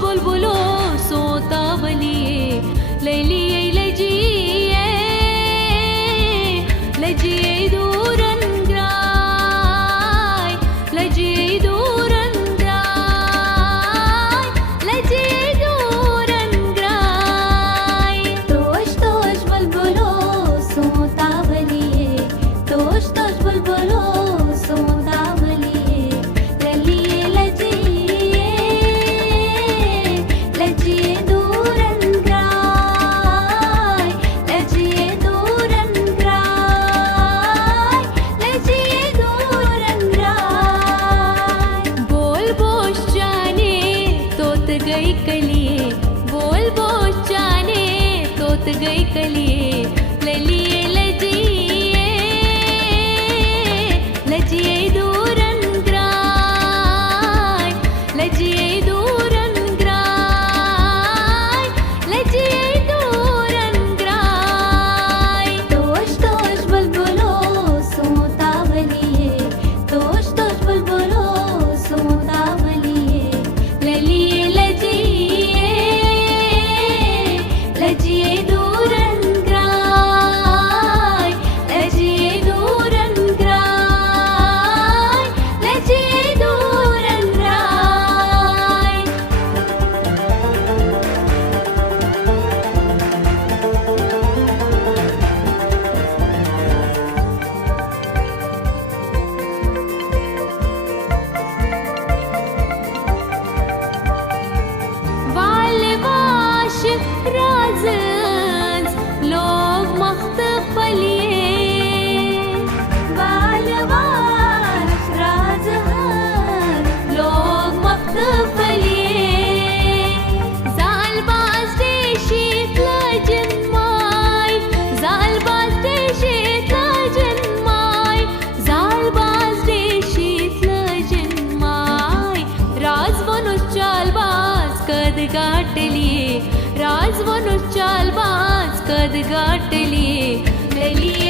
बुलबुलो सोतावलिए लैलिए लजिए दूरन ग्राय लजिए दूरन ग्राय लजिए दूरन ग्राय तोश तोश बुलबुलो सोतावलिए तोश तोश बुलबुलो सोतावलिए ललिए लजिए दूरन ग्राय लजिए दूरन ग्राय लजिए दूरन ग्राय बोल बोश जाने तोत गई कलिए बोल बोश जाने तोत गई कलिए ललिए लजिए दूरन ग्राय लजिए दूरन ग्राय लजिए दूरन ग्राय तोश तोश बुलबुलो सोतावलिए तोश तोश बुलबुलो सोतावलिए ललिए लजिए दूरन ग्राय लजिए दूरन ग्राय लजिए दूरन ग्राय वालवाश राजन्स लोग मख्तफलिए वालवाश राजहर लोग मख्तफलिए जालबाज देशीत लजन्माय जालबाज देशीत लजन्माय जालबाज देशीत लजन्माय राजवनुस चालबाज कद गाठलिए राजवनुस चालबाज कद गाठलिए ललिए